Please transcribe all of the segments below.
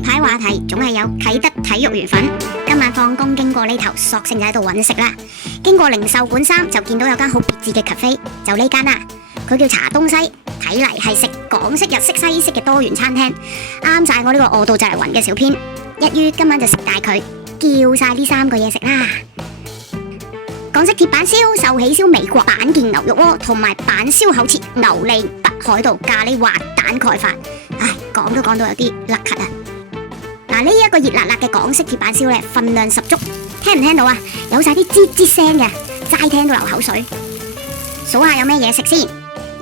貼牌話題總係有啟德體育園粉。今晚放工經過呢頭，索性就喺度揾食啦。經過零售館3就見到有間好別緻嘅 cafe，就呢間啦。佢叫茶東西，睇嚟係食港式、日式、西式嘅多元餐廳，啱晒我呢個餓到就嚟暈嘅小編。一於今晚就食大佢，叫晒呢3個嘢食啦。港式鐵板燒、壽喜燒、美國板件牛肉鍋同埋板燒厚切牛脷北海道咖喱滑蛋蓋飯。唉，講都講到有啲甩咳啊！嗱，呢一個熱辣辣嘅港式鐵板燒咧，分量十足，聽唔聽到啊？有晒啲吱吱聲嘅，齋聽都流口水。數下有咩嘢食先：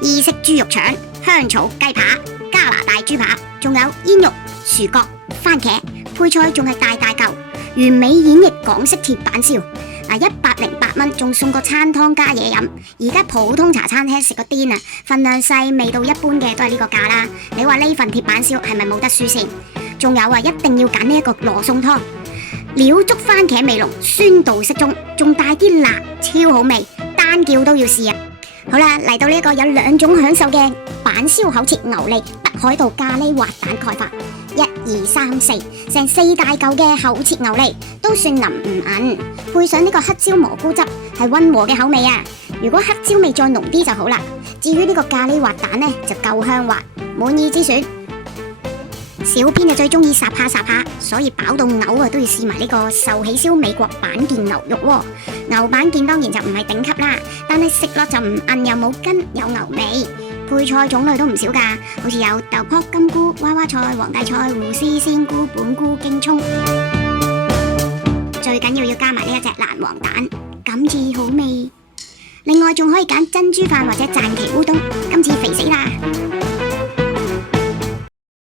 意式豬肉腸、香草雞扒、加拿大豬扒，仲有煙肉、薯角、番茄，配菜仲係大大嚿，完美演繹港式鐵板燒。108蚊仲送個餐湯加嘢飲，而家普通茶餐廳食個癲啊！份量細，味道一般嘅都係呢個價啦。你話呢份鐵板燒係咪冇得輸先？仲有啊，一定要揀呢一個羅宋湯，料足番茄味濃，酸度適中，仲帶啲辣，超好味，單叫都要試啊！好啦，嚟到呢一個有2種享受嘅板燒厚切牛脷北海道咖喱滑蛋蓋飯，1、2、3、4，成4大嚿嘅厚切牛脷，都算腍唔韌，配上呢個黑椒蘑菇汁，係溫和嘅口味啊！如果黑椒味再濃啲就好啦。至於呢個咖喱滑蛋呢，就夠香滑，滿意之選。小編就最中意霎下，所以飽到嘔啊都要試埋呢個壽喜燒美國板件牛肉鍋。牛板件當然就唔係頂級啦，但係食落就唔韌又冇筋，有牛味。配菜種類都唔少噶，好似有豆卜、金菇、娃娃菜、皇帝菜、芋絲、鮮菇、本菇、京葱，最緊要加埋呢一隻蘭黃蛋，咁至好味。另外仲可以揀珍珠飯或者讚岐烏冬，今次肥死啦！